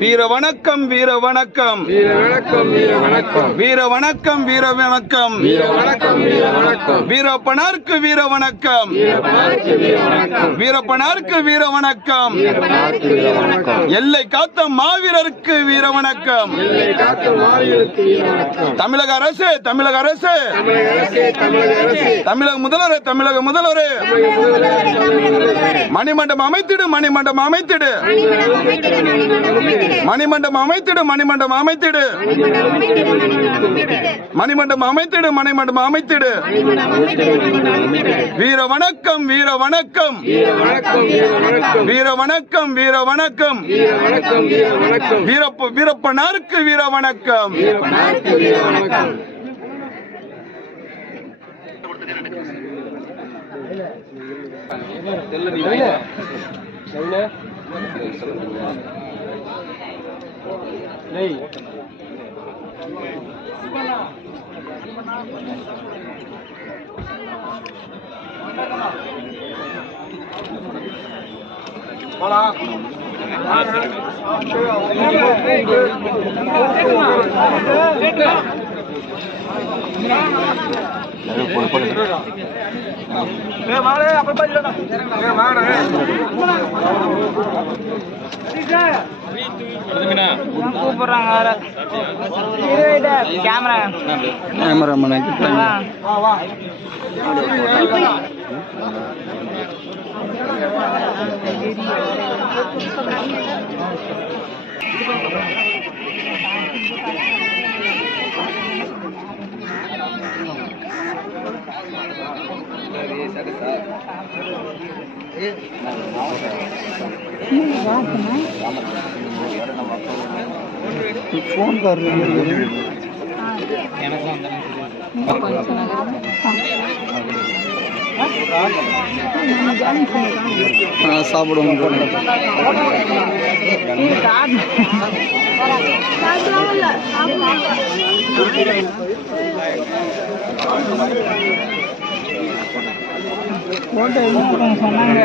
வீர வணக்கம் வீர வணக்கம் வீர வணக்கம் வீர வணக்கம் வீர வணக்கம் வீர வணக்கம் வீர வணக்கம் வீர வணக்கம் வீரப்பனாருக்கு வீர வணக்கம் வீரப்பனாருக்கு வீர வணக்கம் எல்லை காத்த மாவீரருக்கு வீர வணக்கம் தமிழக அரசு தமிழக அரசு தமிழக முதல்வர் தமிழக முதல்வர் மணிமண்டபம் அமைத்திடு மணிமண்டபம் அமைத்திடு மணிமண்டபம் அமைத்திடு மணிமண்டபம் அமைத்திடு மணிமண்டபம் அமைத்திடு மணிமண்டபம் அமைத்திடு வீர வணக்கம் வீர வணக்கம் வீர வணக்கம் வீர வணக்கம் வீரப்பனாருக்கு வீர வணக்கம் फोन कर சாப்பிடுவோம் சொன்னாங்க